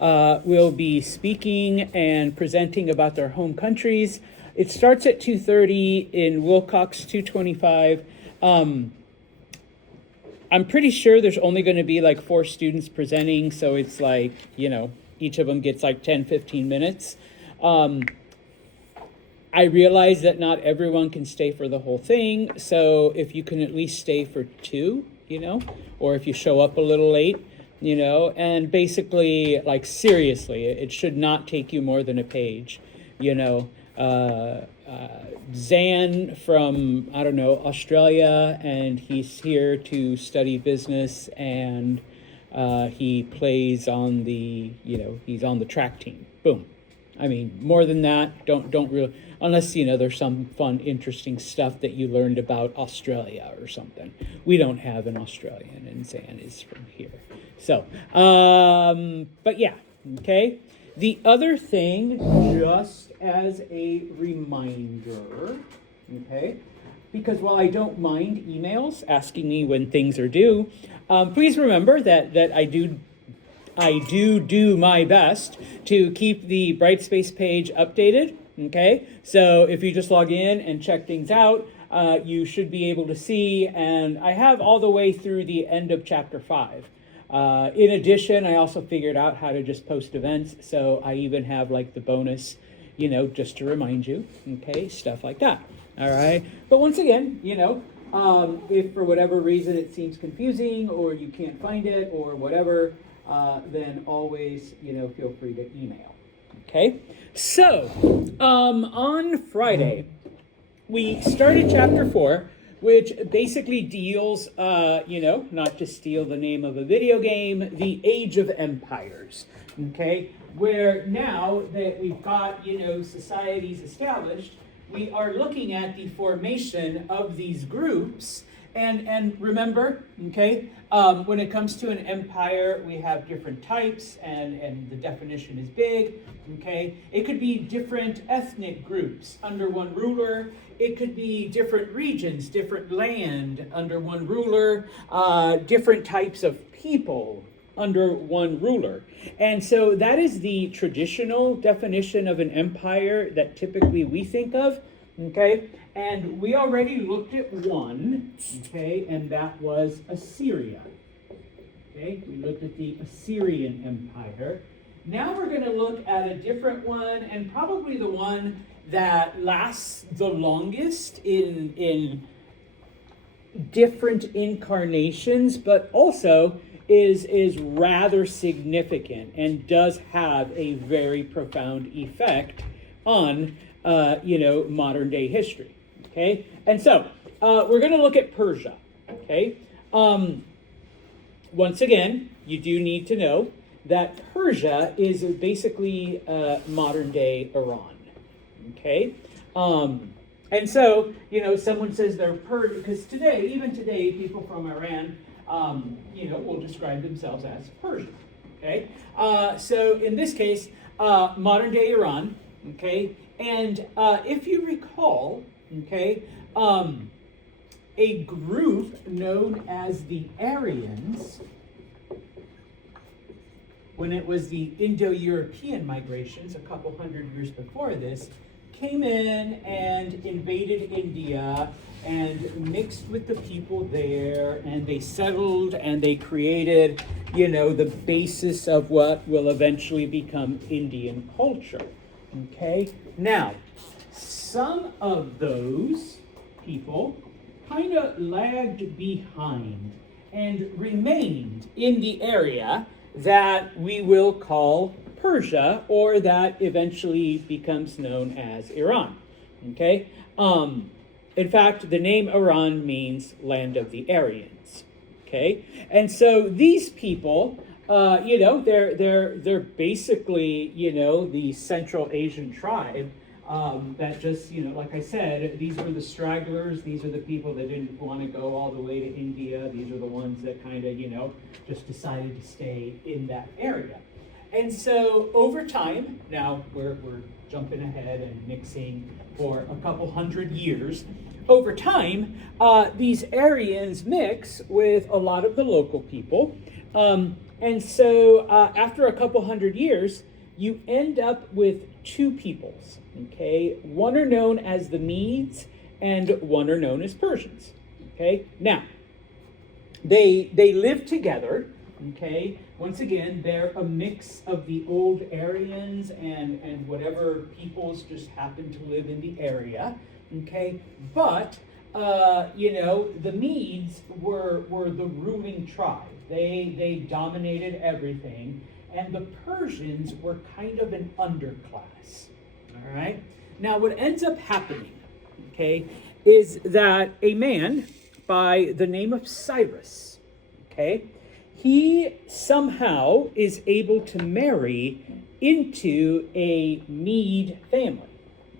will be speaking and presenting about their home countries. It starts at 2:30 in Wilcox 225. I'm pretty sure there's only going to be like 4 students presenting, so it's like, each of them gets like 10, 15 minutes. I realize that not everyone can stay for the whole thing, so if you can at least stay for 2, or if you show up a little late, and basically, like, seriously, it should not take you more than a page, Zan from, Australia, and he's here to study business, and he plays on the, he's on the track team. Boom. I mean, more than that, don't really, unless, there's some fun, interesting stuff that you learned about Australia or something. We don't have an Australian, and Zan is from here. So, but yeah, okay. The other thing, just as a reminder, okay, because while I don't mind emails asking me when things are due, please remember that I do my best to keep the Brightspace page updated, okay? So if you just log in and check things out, you should be able to see, and I have all the way through the end of chapter 5. In addition, I also figured out how to just post events, so I even have like the bonus, just to remind you, okay, stuff like that, all right? But once again, if for whatever reason it seems confusing or you can't find it or whatever, then always, feel free to email, okay? So, on Friday, we started chapter 4, which basically deals, not to steal the name of a video game, the Age of Empires, okay? Where now that we've got, societies established, we are looking at the formation of these groups. And remember, okay, when it comes to an empire, we have different types, and the definition is big, okay? It could be different ethnic groups under one ruler. It could be different regions, different land under one ruler, different types of people under one ruler. And so that is the traditional definition of an empire that typically we think of, okay? And we already looked at one, okay, and that was Assyria. Okay, we looked at the Assyrian Empire. Now we're going to look at a different one, and probably the one that lasts the longest in different incarnations, but also is rather significant and does have a very profound effect on modern day history. Okay, and so we're going to look at Persia. Okay, once again, you do need to know that Persia is basically modern day Iran. Okay, and so someone says they're Persian because even today, people from Iran, will describe themselves as Persian. Okay, so in this case, modern day Iran. Okay, and if you recall. Okay, a group known as the Aryans, when it was the Indo-European migrations a couple hundred years before this, came in and invaded India and mixed with the people there, and they settled and they created, the basis of what will eventually become Indian culture. Okay, now, some of those people kind of lagged behind and remained in the area that we will call Persia, or that eventually becomes known as Iran. Okay? In fact, the name Iran means land of the Aryans. Okay? And so these people, they're basically, the Central Asian tribe. That just, like I said, these were the stragglers. These are the people that didn't want to go all the way to India. These are the ones that kind of, just decided to stay in that area. And so over time, now we're jumping ahead and mixing for a couple hundred years. Over time, these Aryans mix with a lot of the local people. And so after a couple hundred years, you end up with two peoples, okay? One are known as the Medes and one are known as Persians, okay? Now, they live together, okay? Once again, they're a mix of the old Aryans and whatever peoples just happen to live in the area, okay? But, the Medes were the ruling tribe. They dominated everything, and the Persians were kind of an underclass, all right? Now, what ends up happening, okay, is that a man by the name of Cyrus, okay, he somehow is able to marry into a Mede family.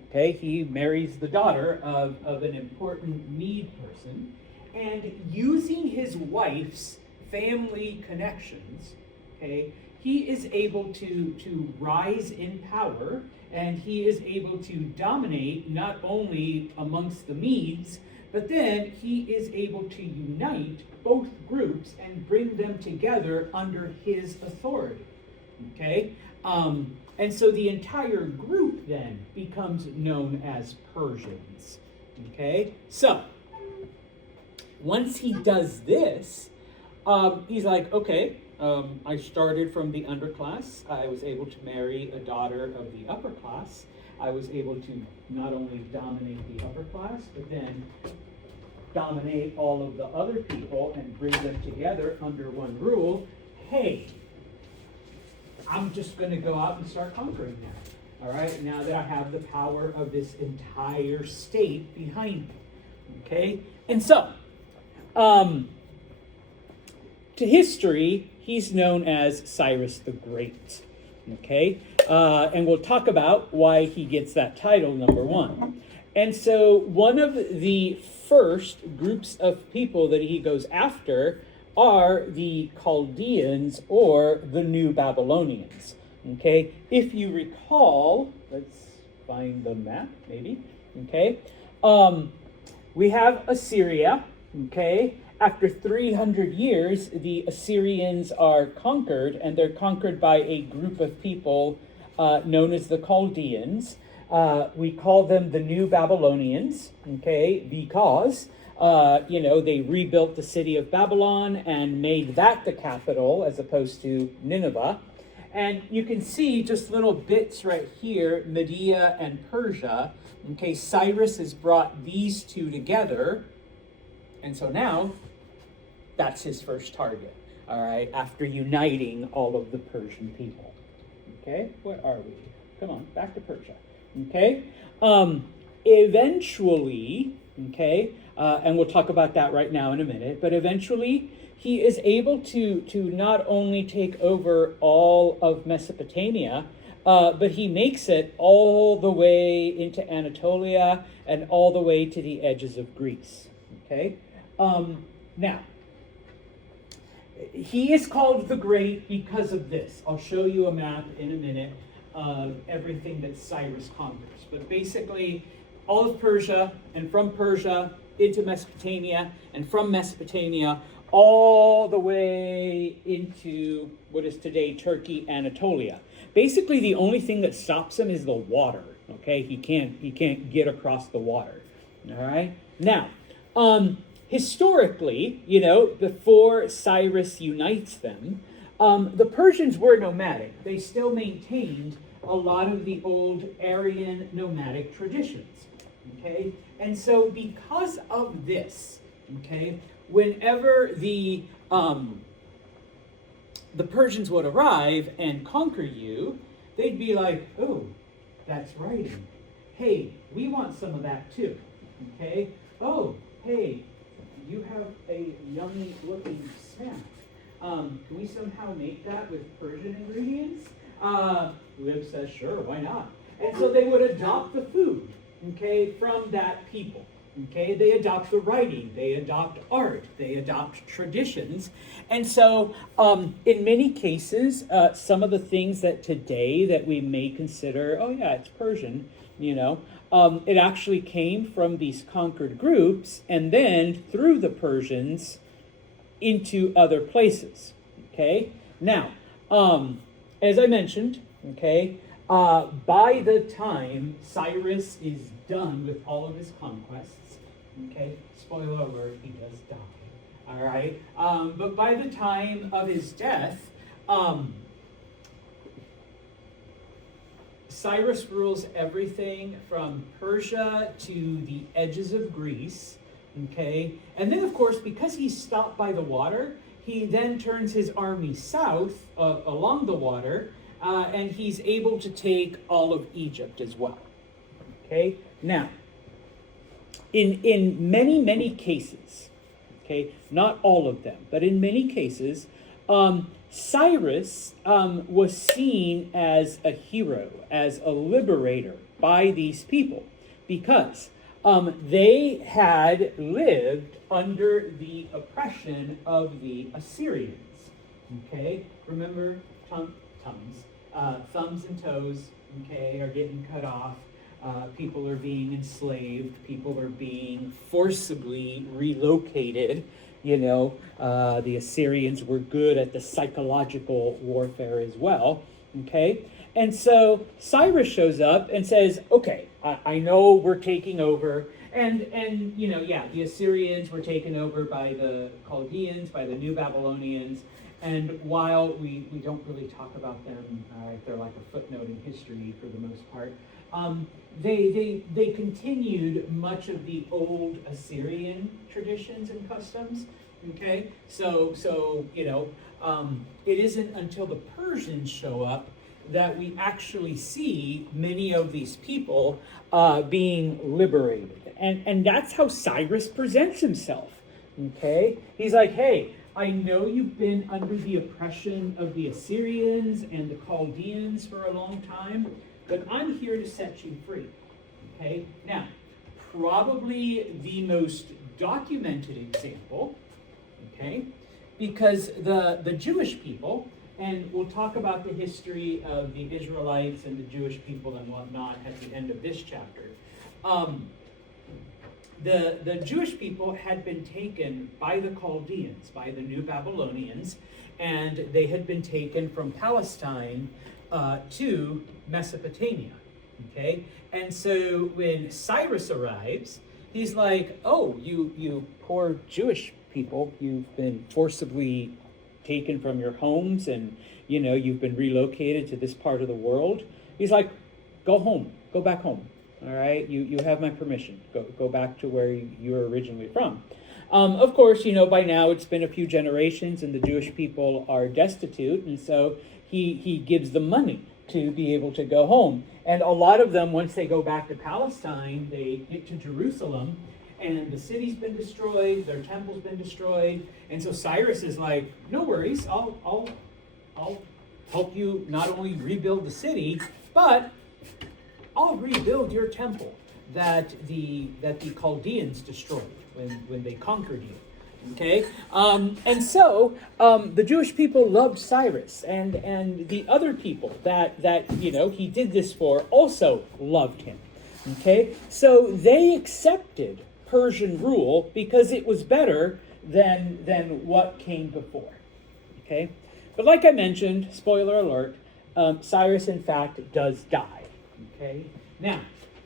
Okay, he marries the daughter of an important Mede person, and using his wife's family connections, okay, he is able to rise in power, and he is able to dominate not only amongst the Medes, but then he is able to unite both groups and bring them together under his authority. Okay? And so the entire group then becomes known as Persians. Okay? So, once he does this, he's like, okay, I started from the underclass. I was able to marry a daughter of the upper class. I was able to not only dominate the upper class, but then dominate all of the other people and bring them together under one rule. Hey, I'm just going to go out and start conquering now. All right, now that I have the power of this entire state behind me. Okay, and so, to history, he's known as Cyrus the Great. Okay, and we'll talk about why he gets that title, number one. And so one of the first groups of people that he goes after are the Chaldeans or the New Babylonians. Okay, if you recall, let's find the map, maybe. Okay, we have Assyria. Okay, after 300 years, the Assyrians are conquered, and they're conquered by a group of people known as the Chaldeans. We call them the New Babylonians, okay, because, they rebuilt the city of Babylon and made that the capital as opposed to Nineveh. And you can see just little bits right here, Media and Persia. Okay, Cyrus has brought these two together. And so now, that's his first target, all right, after uniting all of the Persian people. Okay, where are we? Come on, back to Persia. Okay, eventually, okay, and we'll talk about that right now in a minute, but eventually he is able to not only take over all of Mesopotamia, but he makes it all the way into Anatolia and all the way to the edges of Greece. Okay, now, he is called the Great because of this. I'll show you a map in a minute of everything that Cyrus conquers. But basically, all of Persia, and from Persia into Mesopotamia, and from Mesopotamia all the way into what is today Turkey, Anatolia. Basically, the only thing that stops him is the water. Okay, he can't get across the water. All right. Now, historically, before Cyrus unites them, the Persians were nomadic. They still maintained a lot of the old Aryan nomadic traditions. Okay, and so because of this, okay, whenever the Persians would arrive and conquer you, they'd be like, "Oh, that's writing. Hey, we want some of that too." Okay. Oh, hey, you have a yummy looking snack. Can we somehow make that with Persian ingredients? Liv says, sure, why not? And so they would adopt the food, okay, from that people. Okay, they adopt the writing, they adopt art, they adopt traditions. And so in many cases, some of the things that today that we may consider, oh yeah, it's Persian, it actually came from these conquered groups and then through the Persians into other places. Okay, Now, as I mentioned, okay, by the time Cyrus is done with all of his conquests, okay, spoiler alert, he does die, all right, but by the time of his death, Cyrus rules everything from Persia to the edges of Greece, okay, and then of course, because he's stopped by the water, he then turns his army south along the water, and he's able to take all of Egypt as well. Okay, now, in many cases, okay, not all of them, but in many cases, Cyrus was seen as a hero, as a liberator by these people, because they had lived under the oppression of the Assyrians. Okay, remember thumbs and toes. Okay, are getting cut off. People are being enslaved. People are being forcibly relocated. You know, the Assyrians were good at the psychological warfare as well. Okay, and so Cyrus shows up and says, "Okay, I know we're taking over." And you know, yeah, the Assyrians were taken over by the Chaldeans, by the New Babylonians, and while we don't really talk about them, they're like a footnote in history for the most part, they continued much of the old Assyrian traditions and customs, okay? So you know, it isn't until the Persians show up that we actually see many of these people being liberated. And that's how Cyrus presents himself, okay? He's like, hey, I know you've been under the oppression of the Assyrians and the Chaldeans for a long time, but I'm here to set you free, okay? Now, probably the most documented example, okay, because the Jewish people, and we'll talk about the history of the Israelites and the Jewish people and whatnot at the end of this chapter. The Jewish people had been taken by the Chaldeans, by the New Babylonians, and they had been taken from Palestine to Mesopotamia, okay? And so when Cyrus arrives, he's like, oh, you poor Jewish people, you've been forcibly taken from your homes, and you know, you've been relocated to this part of the world. He's like, go home, go back home. All right, you have my permission. Go back to where you were originally from. Of course, you know, by now it's been a few generations and the Jewish people are destitute, and so he gives them money to be able to go home. And a lot of them, once they go back to Palestine, they get to Jerusalem, and the city's been destroyed, their temple's been destroyed, and so Cyrus is like, no worries, I'll help you not only rebuild the city, but I'll rebuild your temple that the Chaldeans destroyed when they conquered you. Okay, and so the Jewish people loved Cyrus, and the other people that you know he did this for also loved him. Okay, so they accepted Persian rule because it was better than what came before. Okay, but like I mentioned, spoiler alert, Cyrus in fact does die. Okay, now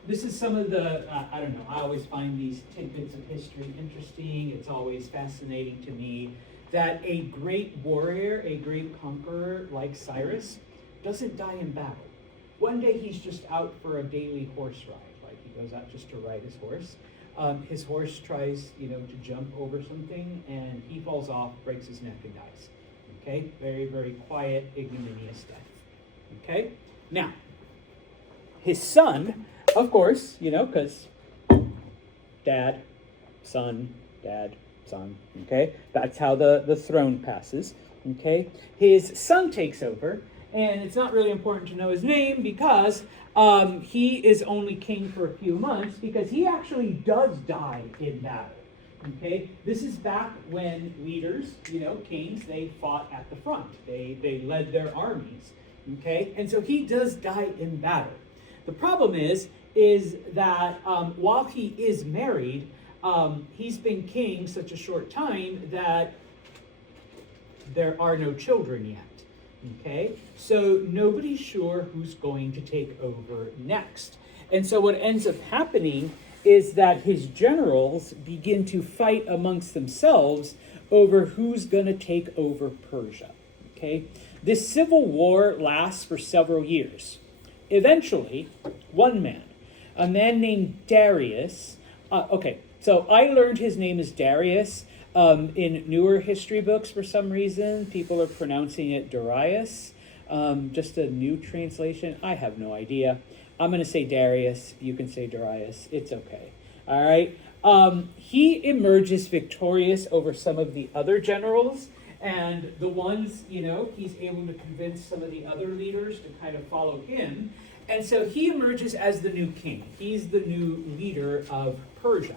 this is some of the, I don't know, I always find these tidbits of history interesting. It's always fascinating to me that a great warrior, a great conqueror like Cyrus doesn't die in battle. One day he's just out for a daily horse ride, like he goes out just to ride his horse. His horse tries, you know, to jump over something, and he falls off, breaks his neck, and dies. Okay, very, very quiet, ignominious death. Okay, now, his son, of course, you know, because dad, son, okay? That's how the throne passes, okay? His son takes over, and it's not really important to know his name because he is only king for a few months because he actually does die in battle, okay? This is back when leaders, you know, kings, they fought at the front. They led their armies, okay? And so he does die in battle. The problem is that while he is married, he's been king such a short time that there are no children yet. Okay, so nobody's sure who's going to take over next. And so what ends up happening is that his generals begin to fight amongst themselves over who's going to take over Persia. Okay, this civil war lasts for several years. Eventually, one man, a man named Darius, so I learned his name is Darius. In newer history books, for some reason, people are pronouncing it Darius. Just a new translation. I have no idea. I'm going to say Darius. You can say Darius. It's okay. All right. He emerges victorious over some of the other generals, and the ones, he's able to convince some of the other leaders to kind of follow him. And so he emerges as the new king. He's the new leader of Persia.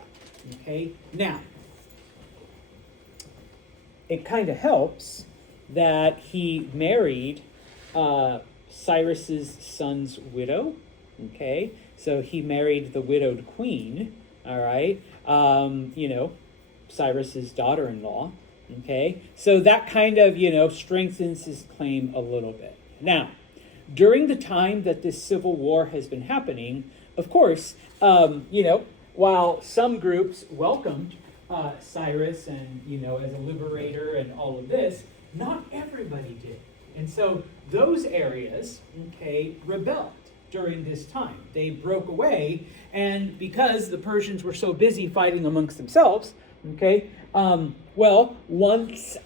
Okay. Now, it kind of helps that he married Cyrus's son's widow. Okay, so he married the widowed queen. All right, Cyrus's daughter-in-law. Okay, so that kind of strengthens his claim a little bit. Now, during the time that this civil war has been happening, of course, while some groups welcomed Cyrus and, as a liberator and all of this, not everybody did. And so those areas, rebelled during this time. They broke away, and because the Persians were so busy fighting amongst themselves, once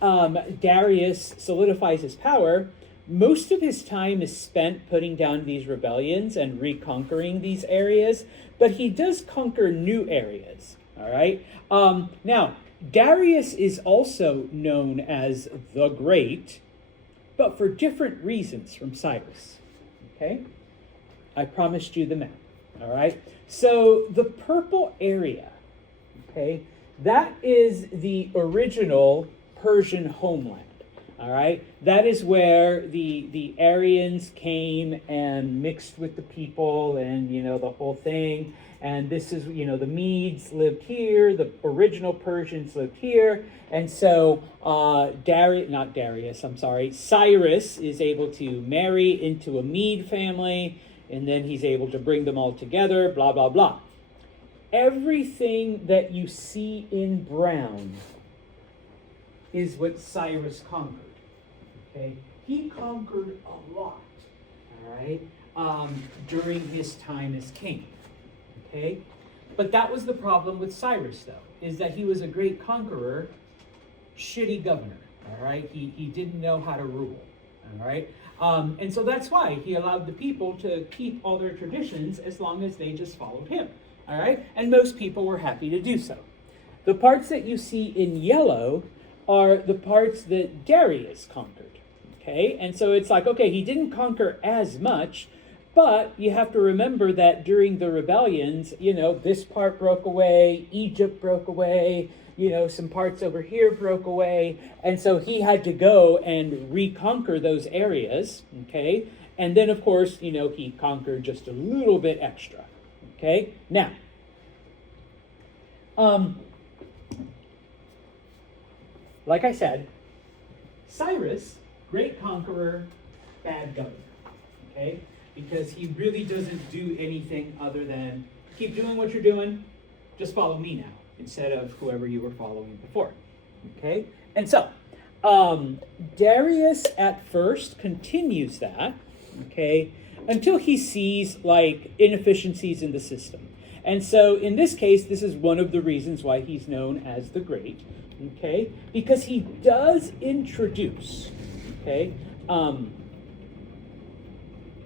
Darius solidifies his power, most of his time is spent putting down these rebellions and reconquering these areas, but he does conquer new areas. All right. Now, Darius is also known as the Great, but for different reasons from Cyrus. Okay. I promised you the map. All right. So the purple area, that is the original Persian homeland. All right. That is where the Aryans came and mixed with the people and, the whole thing. And this is, the Medes lived here, the original Persians lived here. And so Cyrus is able to marry into a Mede family, and then he's able to bring them all together, blah, blah, blah. Everything that you see in brown is what Cyrus conquered. Okay? He conquered a lot, all right, during his time as king. Okay? But that was the problem with Cyrus, though, is that he was a great conqueror, shitty governor, all right? He didn't know how to rule, all right? And so that's why he allowed the people to keep all their traditions as long as they just followed him, all right? And most people were happy to do so. The parts that you see in yellow are the parts that Darius conquered, okay? And so it's like, okay, he didn't conquer as much, but you have to remember that during the rebellions, this part broke away, Egypt broke away, some parts over here broke away. And so he had to go and reconquer those areas, okay? And then, of course, he conquered just a little bit extra, okay? Now, like I said, Cyrus, great conqueror, bad governor, okay? Because he really doesn't do anything other than keep doing what you're doing, just follow me now, instead of whoever you were following before, okay? And so, Darius at first continues that, okay, until he sees, inefficiencies in the system. And so, in this case, this is one of the reasons why he's known as the Great, okay? Because he does introduce,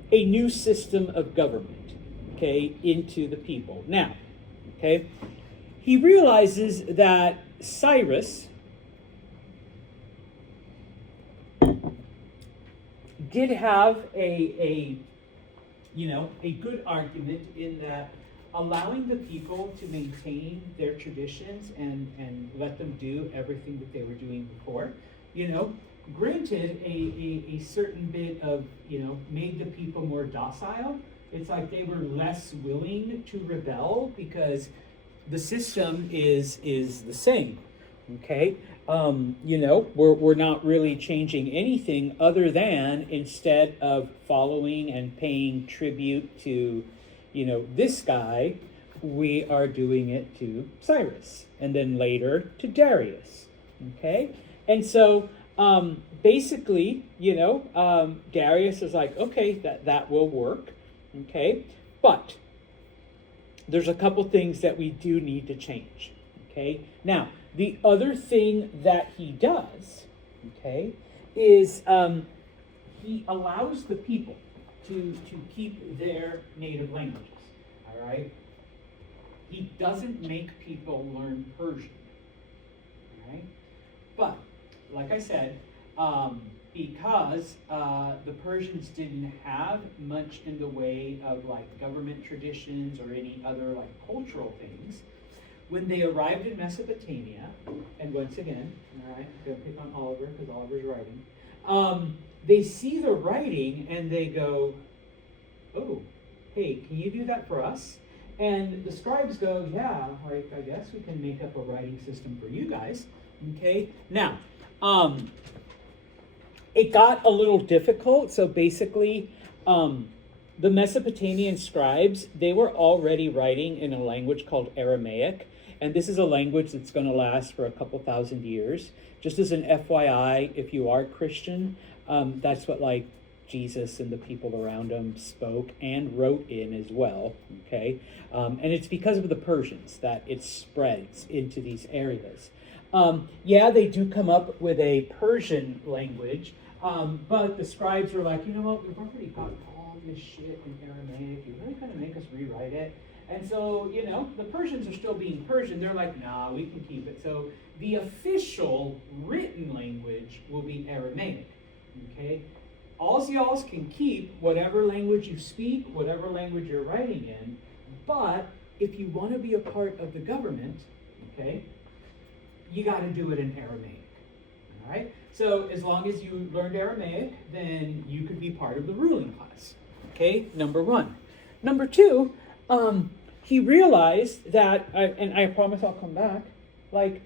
a new system of government, into the people. Now, he realizes that Cyrus did have a good argument in that allowing the people to maintain their traditions and let them do everything that they were doing before, granted a certain bit of, made the people more docile. It's like they were less willing to rebel because the system is the same. Okay, we're not really changing anything other than instead of following and paying tribute to, this guy, we are doing it to Cyrus, and then later to Darius. Okay, and so basically, Darius is like, okay, that will work. Okay, but there's a couple things that we do need to change. Okay, now the other thing that he does, okay, is he allows the people to keep their native languages. All right, he doesn't make people learn Persian. All right, but like I said, because the Persians didn't have much in the way of like government traditions or any other like cultural things, when they arrived in Mesopotamia, and once again, all right, I'm going to pick on Oliver because Oliver's writing, they see the writing and they go, oh, hey, can you do that for us? And the scribes go, yeah, like I guess we can make up a writing system for you guys. Okay, now, it got a little difficult. So basically, the Mesopotamian scribes, they were already writing in a language called Aramaic. And this is a language that's going to last for a couple thousand years. Just as an FYI, if you are Christian, that's what like Jesus and the people around him spoke and wrote in as well. Okay, and it's because of the Persians that it spreads into these areas. Yeah, they do come up with a Persian language, but the scribes were like, you know what, we've already got all this shit in Aramaic. You're really going to make us rewrite it? And so, the Persians are still being Persian. They're like, nah, we can keep it. So the official written language will be Aramaic. Okay? All y'all can keep whatever language you speak, whatever language you're writing in, but if you want to be a part of the government, okay, you got to do it in Aramaic. All right? So as long as you learned Aramaic, then you could be part of the ruling class. Okay, number one. Number two, he realized that, and I promise I'll come back, like,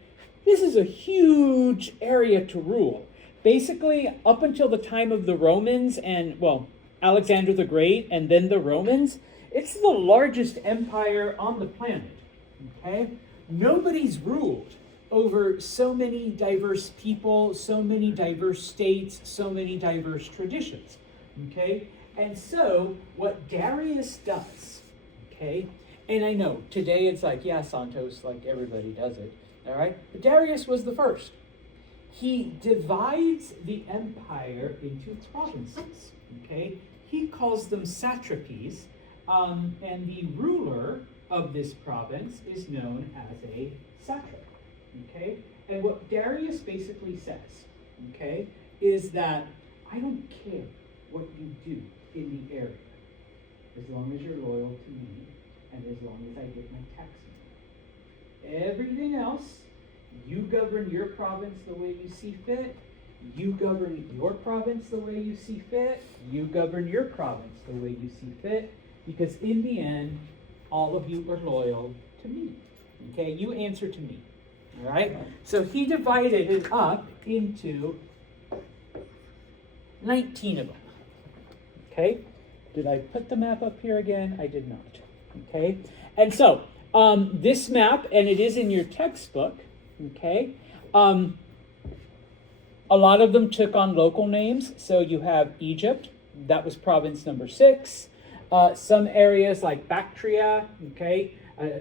this is a huge area to rule. Basically, up until the time of the Romans and, well, Alexander the Great and then the Romans, it's the largest empire on the planet. Okay? Nobody's ruled over so many diverse people, so many diverse states, so many diverse traditions. Okay? And so, what Darius does, okay, and I know today it's like, yeah, Santos, like everybody does it, all right? But Darius was the first. He divides the empire into provinces, okay? He calls them satrapies, and the ruler of this province is known as a satrap, okay? And what Darius basically says, okay, is that I don't care what you do in the area, as long as you're loyal to me, and as long as I get my tax money. Everything else, you govern your province the way you see fit. You govern your province the way you see fit. You govern your province the way you see fit. Because in the end, all of you are loyal to me. Okay, you answer to me. All right? So he divided it up into 19 of them. Okay? Did I put the map up here again? I did not. Okay? And so, this map, and it is in your textbook, okay? A lot of them took on local names. So you have Egypt, that was province number 6. Some areas like Bactria, okay,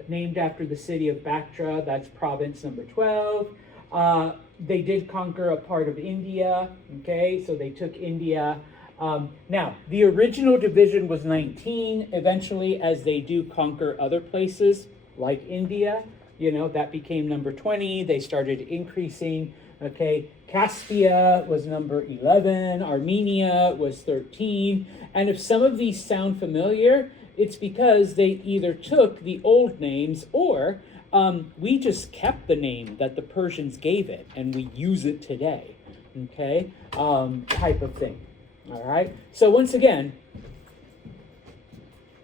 named after the city of Bactra, that's province number 12. They did conquer a part of India, okay, so they took India. Now, the original division was 19. Eventually, as they do conquer other places, like India, that became number 20. They started increasing, okay. Caspia was number 11. Armenia was 13. And if some of these sound familiar, it's because they either took the old names or we just kept the name that the Persians gave it and we use it today, okay, type of thing. All right, so once again,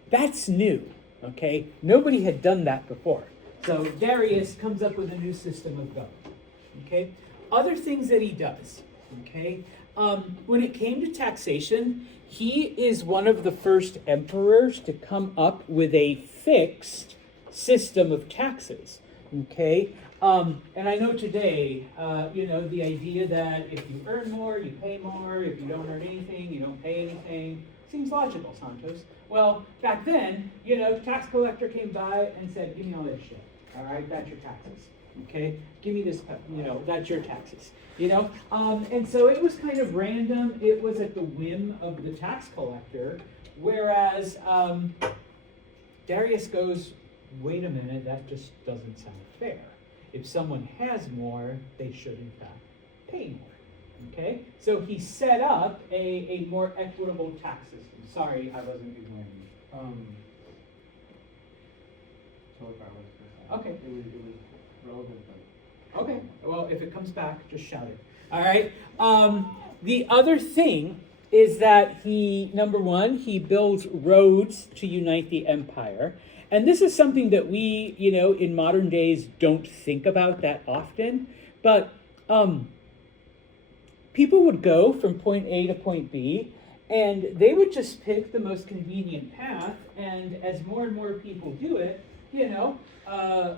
that's new, okay? Nobody had done that before. So Darius comes up with a new system of government, Okay, other things that he does. Okay, when it came to taxation, he is one of the first emperors to come up with a fixed system of taxes. Okay, and I know today, the idea that if you earn more, you pay more. If you don't earn anything, you don't pay anything. Seems logical, Santos. Well, back then, tax collector came by and said, "Give me all this shit. All right, that's your taxes. Okay, give me this. That's your taxes." And so it was kind of random. It was at the whim of the tax collector. Whereas Darius goes, "Wait a minute, that just doesn't sound fair. If someone has more, they should in fact pay more." Okay, so he set up a more equitable tax system. Sorry, I wasn't ignoring you. Okay. It was relevant, but... Okay, well, if it comes back, just shout it. All right. The other thing is that number one, he builds roads to unite the empire. And this is something that we, in modern days don't think about that often. But people would go from point A to point B, and they would just pick the most convenient path. And as more and more people do it,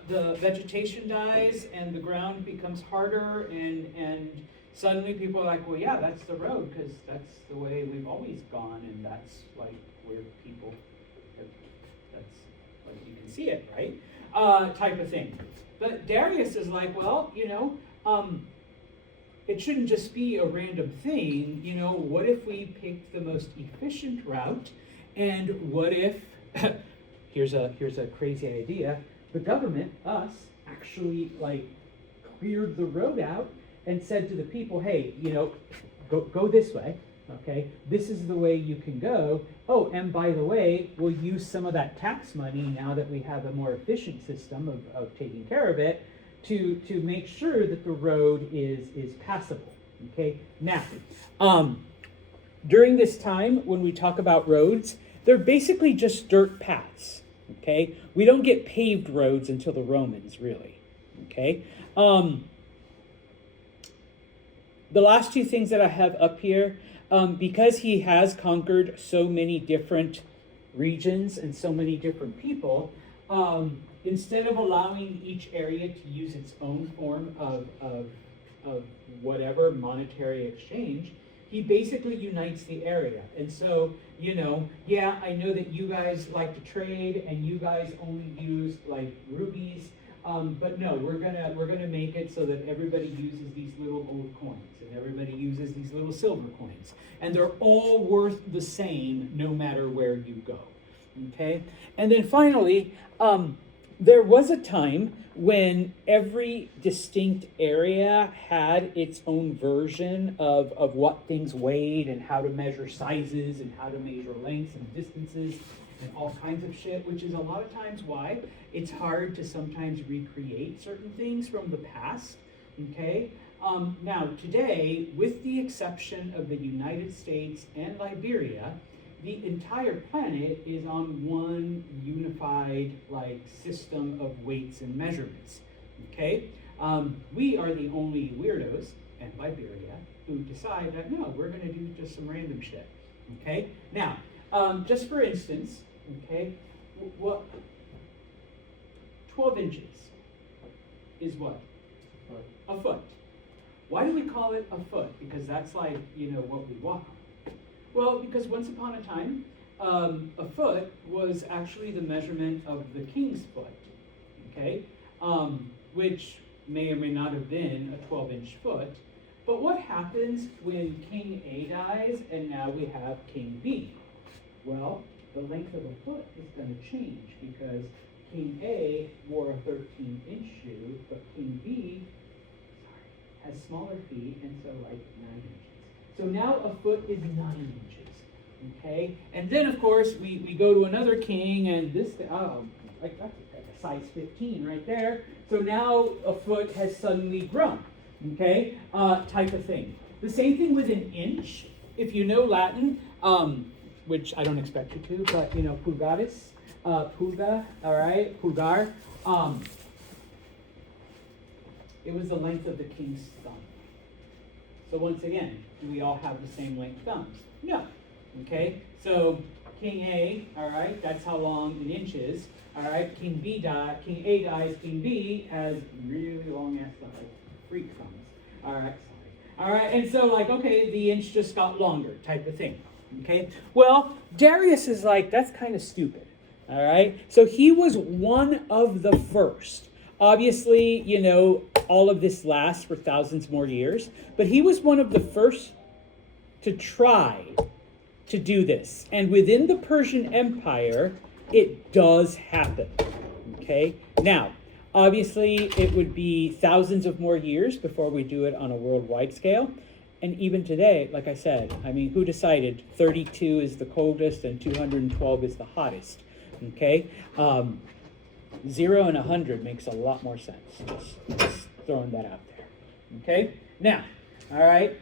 the vegetation dies and the ground becomes harder, and suddenly people are like, well, yeah, that's the road, because that's the way we've always gone, and that's like where people that's like you can see it, right? Type of thing. But Darius is like, well, it shouldn't just be a random thing. What if we picked the most efficient route, and what if here's a crazy idea, the government, us, actually cleared the road out and said to the people, hey, go this way, okay? This is the way you can go. Oh, and by the way, we'll use some of that tax money now that we have a more efficient system of taking care of it to make sure that the road is passable, okay? Now, during this time, when we talk about roads, they're basically just dirt paths, okay? We don't get paved roads until the Romans, really, okay? The last two things that I have up here, because he has conquered so many different regions and so many different people, instead of allowing each area to use its own form of whatever monetary exchange, he basically unites the area. And so, I know that you guys like to trade and you guys only use rubies, but no, we're gonna make it so that everybody uses these little gold coins and everybody uses these little silver coins, and they're all worth the same no matter where you go. Okay, and then finally, there was a time when every distinct area had its own version of what things weighed and how to measure sizes and how to measure lengths and distances and all kinds of shit, which is a lot of times why it's hard to sometimes recreate certain things from the past, okay? Now, today, with the exception of the United States and Liberia, the entire planet is on one unified system of weights and measurements, okay? We are the only weirdos, and Liberia, who decide that, no, we're gonna do just some random shit, okay? Now, just for instance, okay, what 12 inches is what? A foot. Why do we call it a foot? Because that's what we walk on. Well, because once upon a time, a foot was actually the measurement of the king's foot, okay? Which may or may not have been a 12-inch foot. But what happens when King A dies and now we have King B? Well, the length of a foot is going to change because King A wore a 13-inch shoe, but King B has smaller feet, and so 9 inches. So now a foot is 9 inches, okay? And then, of course, we go to another king, and that's a size 15 right there. So now a foot has suddenly grown, okay? Type of thing. The same thing with an inch. If you know Latin, which I don't expect you to, but pulgaris, puga, all right, pulgar. It was the length of the king's thumb. So once again, do we all have the same length thumbs? No. Okay, so King A, all right, that's how long an inch is. All right, King A dies, King B has really long ass thumbs, freak thumbs. All right, sorry. All right, and so like, okay, the inch just got longer, type of thing. Okay, well, Darius is like, that's kind of stupid. All right, so he was one of the first. Obviously, you know, all of this lasts for thousands more years, but he was one of the first to try to do this. And within the Persian Empire, it does happen. Okay? Now, obviously, it would be thousands of more years before we do it on a worldwide scale. And even today, like I said, I mean, who decided 32 is the coldest and 212 is the hottest? Okay? 0 and 100 makes a lot more sense. Just throwing that out there. Okay? Now, all right.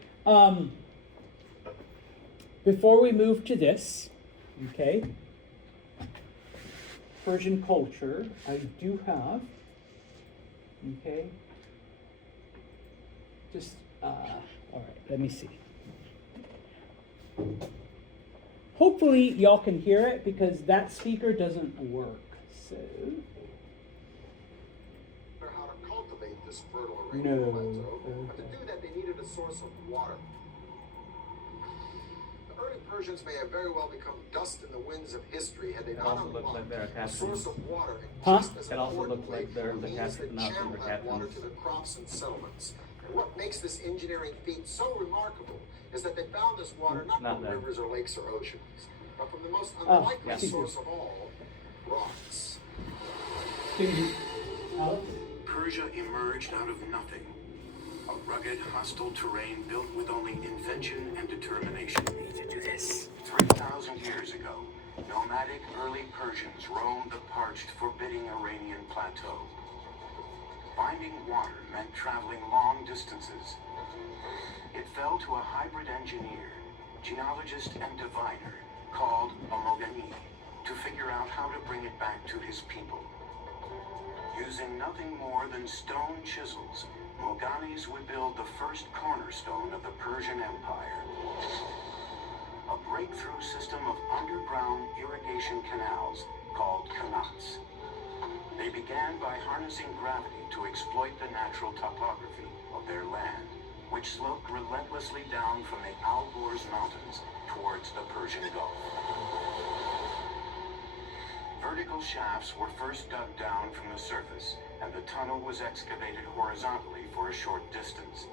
Before we move to this, okay, Persian culture, I do have, okay, just, all right, let me see. Hopefully y'all can hear it because that speaker doesn't work, so. How to cultivate this fertile Iranian plateau, but to do that they needed a source of water. The early Persians may have very well become dust in the winds of history had they not unlocked a source of water just as importantly means that channel had water to the crops and settlements. And what makes this engineering feat so remarkable is that they found this water not from rivers or lakes or oceans, but from the most unlikely source of all, rocks. Persia emerged out of nothing. A rugged, hostile terrain built with only invention and determination. We need to do this. 3,000 years ago, nomadic early Persians roamed the parched, forbidding Iranian plateau. Finding water meant traveling long distances. It fell to a hybrid engineer, geologist and diviner called a Mogani to figure out how to bring it back to his people. Using nothing more than stone chisels, Moganis would build the first cornerstone of the Persian Empire. A breakthrough system of underground irrigation canals called kanats. They began by harnessing gravity to exploit the natural topography of their land, which sloped relentlessly down from the Alborz Mountains towards the Persian Gulf. Vertical shafts were first dug down from the surface, and the tunnel was excavated horizontally for a short distance.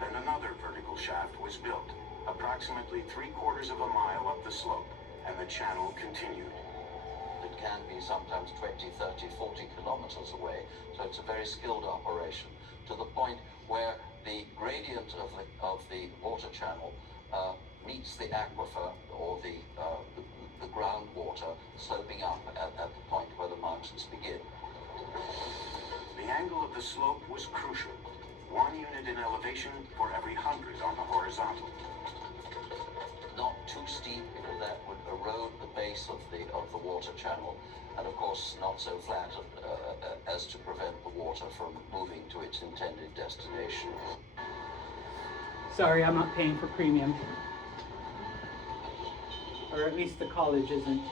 Then another vertical shaft was built, approximately 3/4 of a mile up the slope, and the channel continued. It can be sometimes 20, 30, 40 kilometers away, so it's a very skilled operation, to the point where the gradient of the water channel meets the aquifer, or the groundwater, sloping up at the point where the mountains begin. The angle of the slope was crucial. 1 unit in elevation for every 100 on the horizontal. Not too steep, because that would erode the base of the water channel, and of course not so flat as to prevent the water from moving to its intended destination. Sorry, I'm not paying for premium. Or at least the college isn't.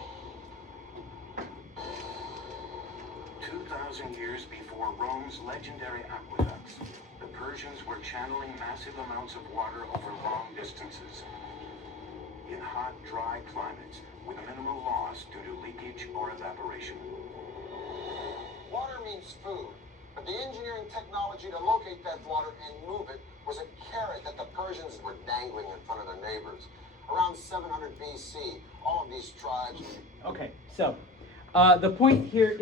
2,000 years before Rome's legendary aqueducts, the Persians were channeling massive amounts of water over long distances. In hot, dry climates, with minimal loss due to leakage or evaporation. Water means food, but the engineering technology to locate that water and move it was a carrot that the Persians were dangling in front of their neighbors. Around 700 BC, all of these tribes... Okay, so the point here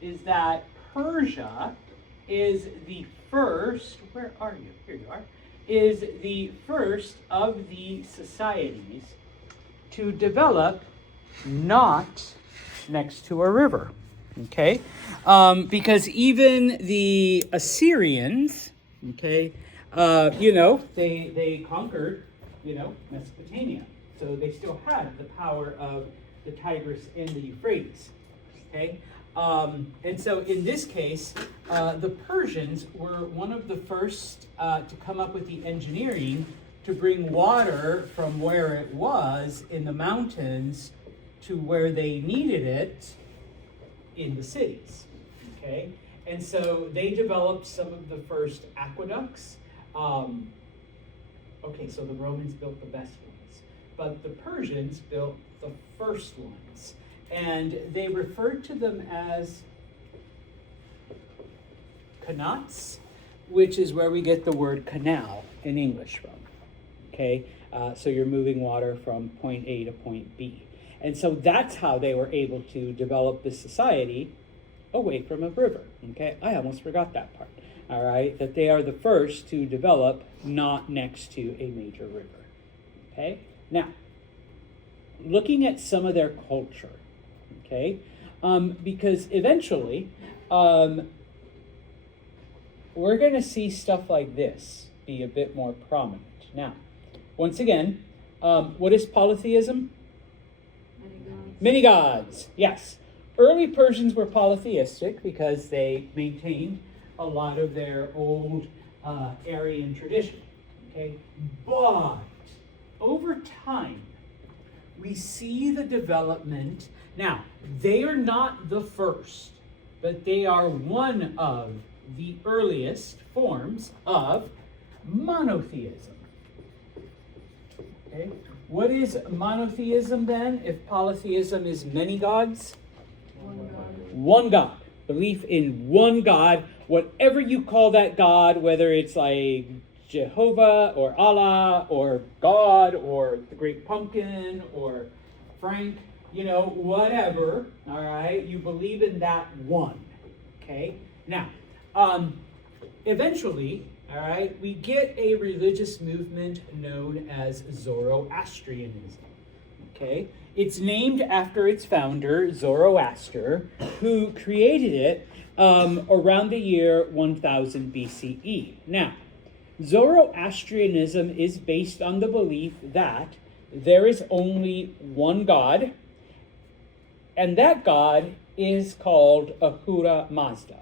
is that Persia is the first, where are you? Here you are, is the first of the societies to develop not next to a river, okay? Because even the Assyrians, okay, they conquered, Mesopotamia. So they still had the power of the Tigris and the Euphrates, okay? And so in this case, the Persians were one of the first to come up with the engineering to bring water from where it was in the mountains to where they needed it in the cities. Okay? And so they developed some of the first aqueducts. Okay, so the Romans built the best ones, but the Persians built the first ones. And they referred to them as qanats, which is where we get the word canal in English from. Okay, so you're moving water from point A to point B. And so that's how they were able to develop this society away from a river. Okay, I almost forgot that part. All right, that they are the first to develop not next to a major river. Okay, now, looking at some of their culture, okay, because eventually we're going to see stuff like this be a bit more prominent. Now, once again, what is polytheism? Many gods, yes. Early Persians were polytheistic because they maintained a lot of their old Aryan tradition. Okay, but over time, we see the development. Now, they are not the first, but they are one of the earliest forms of monotheism. Okay, what is monotheism then, if polytheism is many gods? One God. Belief in one God, whatever you call that God, whether it's like Jehovah or Allah or God or the Great Pumpkin or Frank, whatever, all right? You believe in that one, okay? Now, eventually, all right, we get a religious movement known as Zoroastrianism, okay? It's named after its founder, Zoroaster, who created it around the year 1000 BCE. Now, Zoroastrianism is based on the belief that there is only one God, and that God is called Ahura Mazda.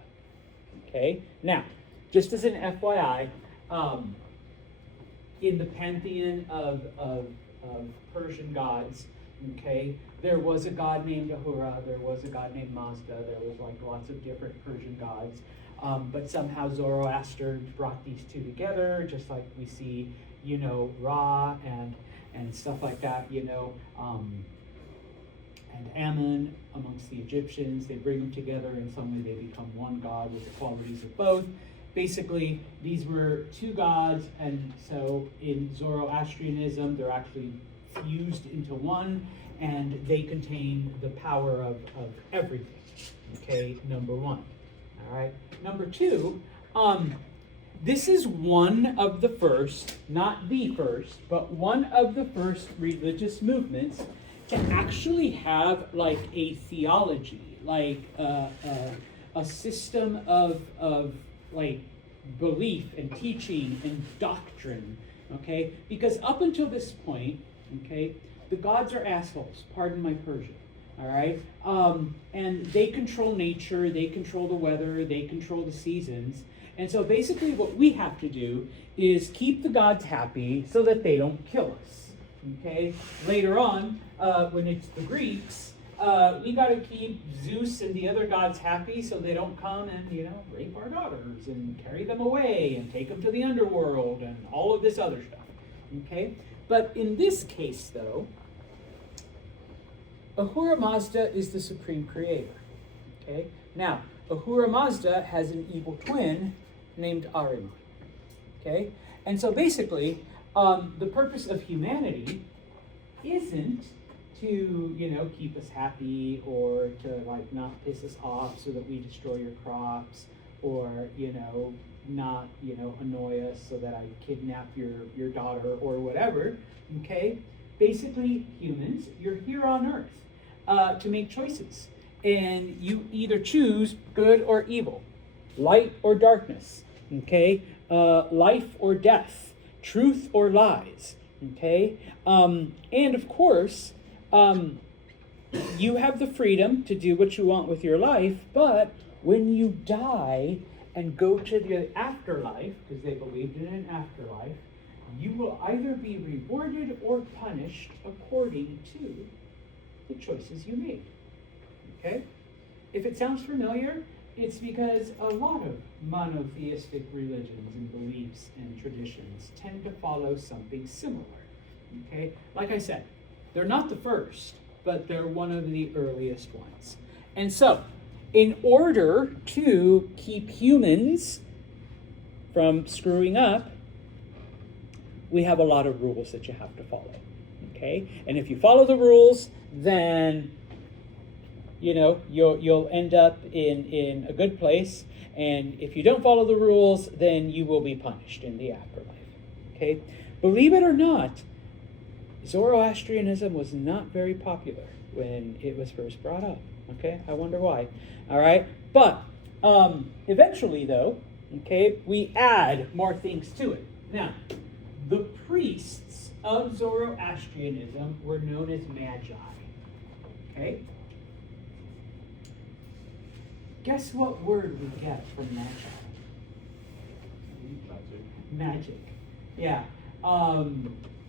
Okay? Now, just as an FYI, in the pantheon of Persian gods, okay, there was a god named Ahura, there was a god named Mazda, there was like lots of different Persian gods, but somehow Zoroaster brought these two together, just like we see, Ra and stuff like that, and Ammon amongst the Egyptians. They bring them together in some way, they become one god with the qualities of both. Basically, these were two gods, and so in Zoroastrianism, they're actually fused into one, and they contain the power of everything. Okay, number one. All right. Number two, this is one of the first, not the first, but one of the first religious movements to actually have like a theology, like a system of like belief and teaching and doctrine. Okay, because up until this point, okay, the gods are assholes, pardon my Persian, all right? And they control nature, they control the weather, they control the seasons. And so basically what we have to do is keep the gods happy so that they don't kill us, okay? Later on, when it's the Greeks, we got to keep Zeus and the other gods happy so they don't come and, rape our daughters and carry them away and take them to the underworld and all of this other stuff, okay? But in this case, though, Ahura Mazda is the supreme creator. Okay? Now, Ahura Mazda has an evil twin named Ahriman. Okay? And so basically, the purpose of humanity isn't to, keep us happy or to, like, not piss us off so that we destroy your crops or, not, annoy us so that I kidnap your daughter or whatever, okay? Basically, humans, you're here on Earth to make choices. And you either choose good or evil, light or darkness, okay? Life or death, truth or lies, okay? And of course, you have the freedom to do what you want with your life, but when you die and go to the afterlife, because they believed in an afterlife, you will either be rewarded or punished according to the choices you made. Okay? If it sounds familiar, it's because a lot of monotheistic religions and beliefs and traditions tend to follow something similar. Okay? Like I said, they're not the first, but they're one of the earliest ones. And so, in order to keep humans from screwing up, we have a lot of rules that you have to follow. Okay? And if you follow the rules, then you'll end up in a good place. And if you don't follow the rules, then you will be punished in the afterlife. Okay? Believe it or not, Zoroastrianism was not very popular when it was first brought up. Okay? I wonder why. All right? But eventually, though, okay, we add more things to it. Now, the priests of Zoroastrianism were known as magi. Okay? Guess what word we get from magi? Magic. Yeah.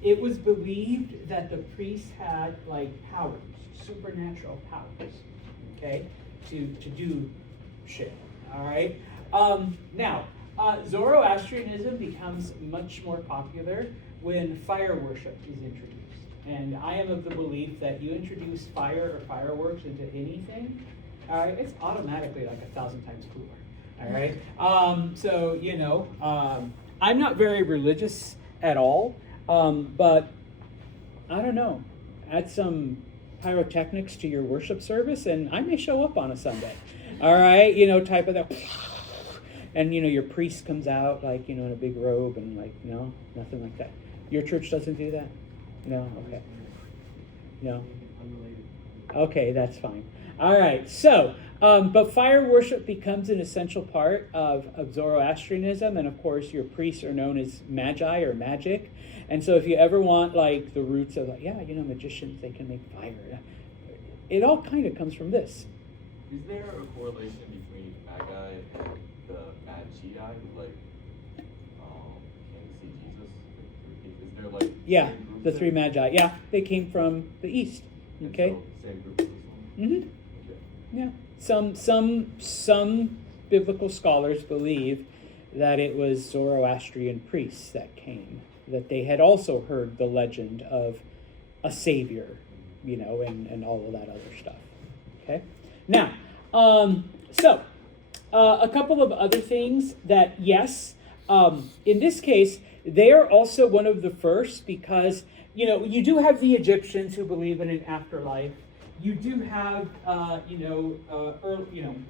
It was believed that the priests had powers, supernatural powers, okay, to do shit. All right. Now, Zoroastrianism becomes much more popular when fire worship is introduced. And I am of the belief that you introduce fire or fireworks into anything, all right, it's automatically 1,000 times cooler. All right. I'm not very religious at all, but I don't know. Add some pyrotechnics to your worship service, and I may show up on a Sunday. All right, type of that. And your priest comes out in a big robe and no, nothing like that. Your church doesn't do that? No? Okay. No? Okay, that's fine. All right, so, but fire worship becomes an essential part of Zoroastrianism, and of course your priests are known as magi or magic. And so if you ever want the roots of magicians, they can make fire. It all kind of comes from this. Is there a correlation between magi and the magi who came to see Jesus? Is there yeah, the three magi. Yeah, they came from the east. Okay. So, same group as this one? Mm-hmm. Yeah. Some biblical scholars believe that it was Zoroastrian priests that came, that they had also heard the legend of a savior, and all of that other stuff. Okay. Now, a couple of other things that, yes, in this case, they are also one of the first because, you do have the Egyptians who believe in an afterlife. You do have,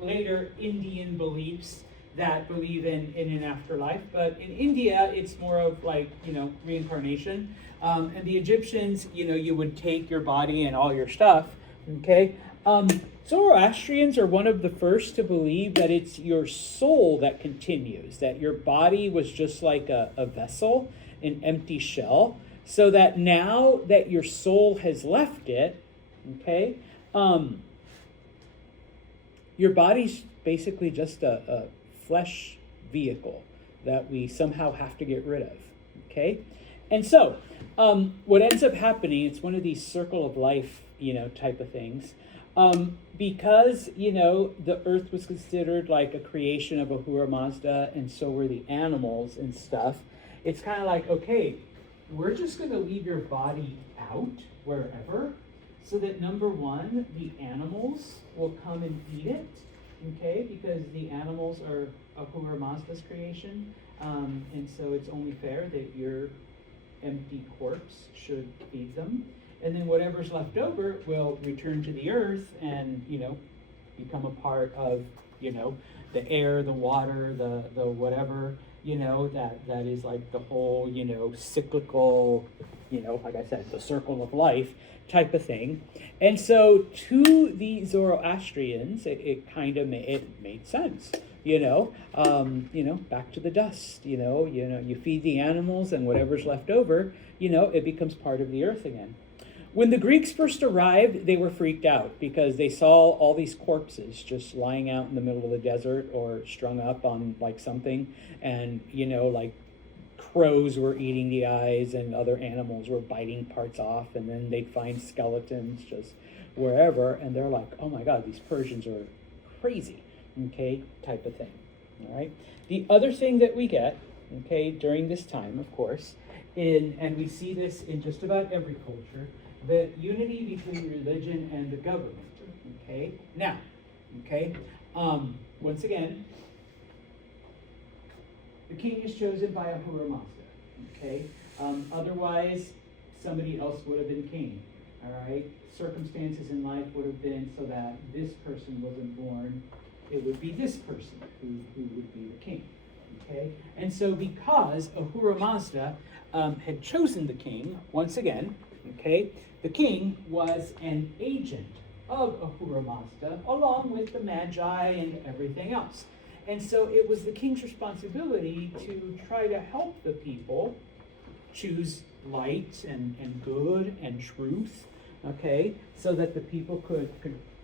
later Indian beliefs that believe in an afterlife. But in India, it's more of reincarnation. And the Egyptians, you would take your body and all your stuff, okay? Zoroastrians are one of the first to believe that it's your soul that continues, that your body was just like a vessel, an empty shell, so that now that your soul has left it, okay, your body's basically just a flesh vehicle that we somehow have to get rid of, okay? And so, what ends up happening, it's one of these circle of life, type of things. Because, the earth was considered like a creation of Ahura Mazda, and so were the animals and stuff, it's kind of okay, we're just going to leave your body out wherever, so that number one, the animals will come and eat it, okay, because the animals are Ahura Mazda's creation, and so it's only fair that your empty corpse should feed them. And then whatever's left over will return to the earth and, become a part of, the air, the water, the whatever, that is the whole, cyclical, like I said, the circle of life type of thing. And so to the Zoroastrians, it kind of made sense. Back to the dust, you feed the animals and whatever's left over, it becomes part of the earth again. When the Greeks first arrived, they were freaked out because they saw all these corpses just lying out in the middle of the desert or strung up on like something. And, like crows were eating the eyes and other animals were biting parts off. And then they'd find skeletons just wherever. And they're like, oh my God, these Persians are crazy, okay, type of thing. All right. The other thing that we get, okay, during this time, of course, and we see this in just about every culture, the unity between religion and the government. Okay, now, okay, once again, the king is chosen by Ahura Mazda. Okay, otherwise somebody else would have been king. All right, circumstances in life would have been so that this person wasn't born. It would be this person who would be the king. Okay, and so because Ahura Mazda had chosen the king, once again, okay, the king was an agent of Ahura Mazda along with the Magi and everything else. And so it was the king's responsibility to try to help the people choose light and good and truth, okay, so that the people could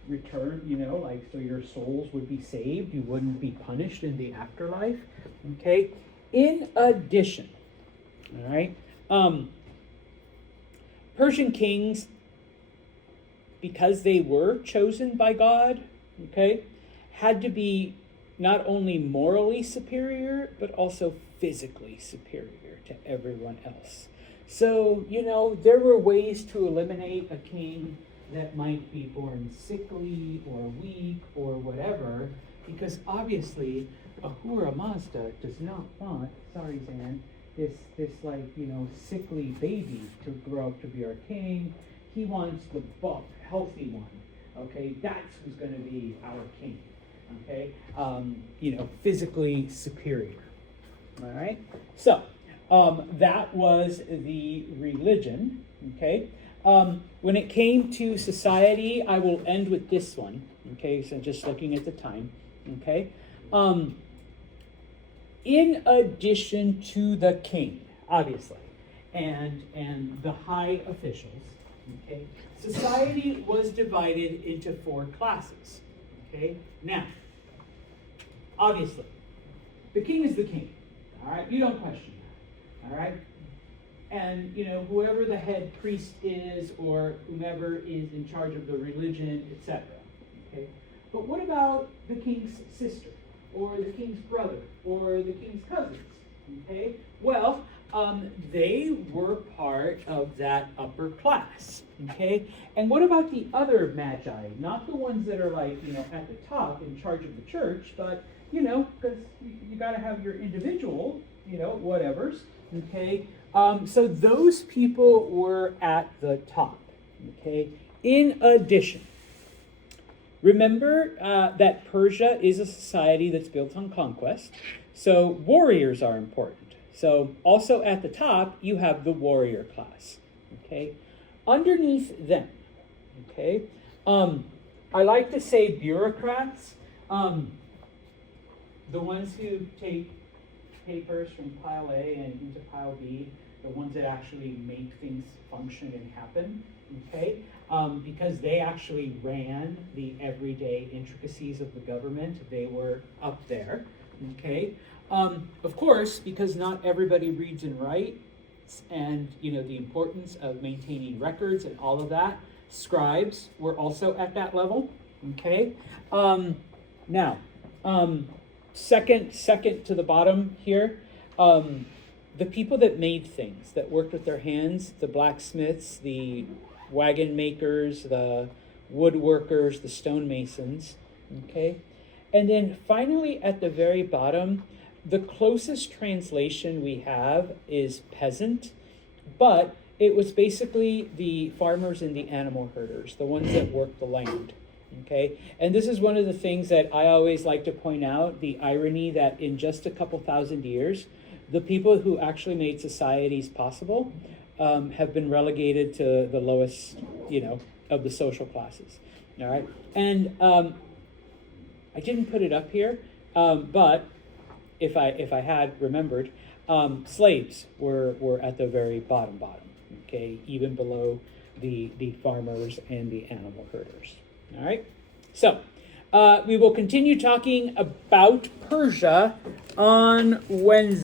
return, so your souls would be saved, you wouldn't be punished in the afterlife, okay? In addition, all right, Persian kings, because they were chosen by God, okay, had to be not only morally superior, but also physically superior to everyone else. So, there were ways to eliminate a king that might be born sickly or weak or whatever, because obviously Ahura Mazda does not want, sorry Zan, this sickly baby to grow up to be our king. He wants the buff, healthy one. Okay, that's who's going to be our king. Okay, physically superior. All right, so that was the religion. Okay, when it came to society, I will end with this one. Okay, so just looking at the time. Okay, in addition to the king, obviously, and the high officials, okay, society was divided into 4 classes. Okay, now, obviously, the king is the king. All right, you don't question that. All right, and whoever the head priest is or whomever is in charge of the religion, etc. Okay, but what about the king's sister, or the king's brother, or the king's cousins? Okay, well, they were part of that upper class. Okay, and what about the other magi? Not the ones that are like at the top in charge of the church, but because you got to have your individual whatevers. Okay, so those people were at the top. Okay, in addition, remember that Persia is a society that's built on conquest, so warriors are important. So also at the top, you have the warrior class. Okay, underneath them, okay, I like to say bureaucrats, the ones who take papers from pile A and into pile B, the ones that actually make things function and happen, okay, because they actually ran the everyday intricacies of the government. They were up there, okay. Of course, because not everybody reads and writes, and the importance of maintaining records and all of that, scribes were also at that level. Okay. Now, second to the bottom here, the people that made things, that worked with their hands, the blacksmiths, the wagon makers, the woodworkers, the stonemasons. Okay, and then finally at the very bottom, the closest translation we have is peasant, but it was basically the farmers and the animal herders, the ones that worked the land, okay? And this is one of the things that I always like to point out, the irony that in just a couple thousand years, the people who actually made societies possible have been relegated to the lowest, of the social classes, all right? And I didn't put it up here, but if I had remembered, slaves were at the very bottom, okay, even below the farmers and the animal herders. All right, so we will continue talking about Persia on Wednesday.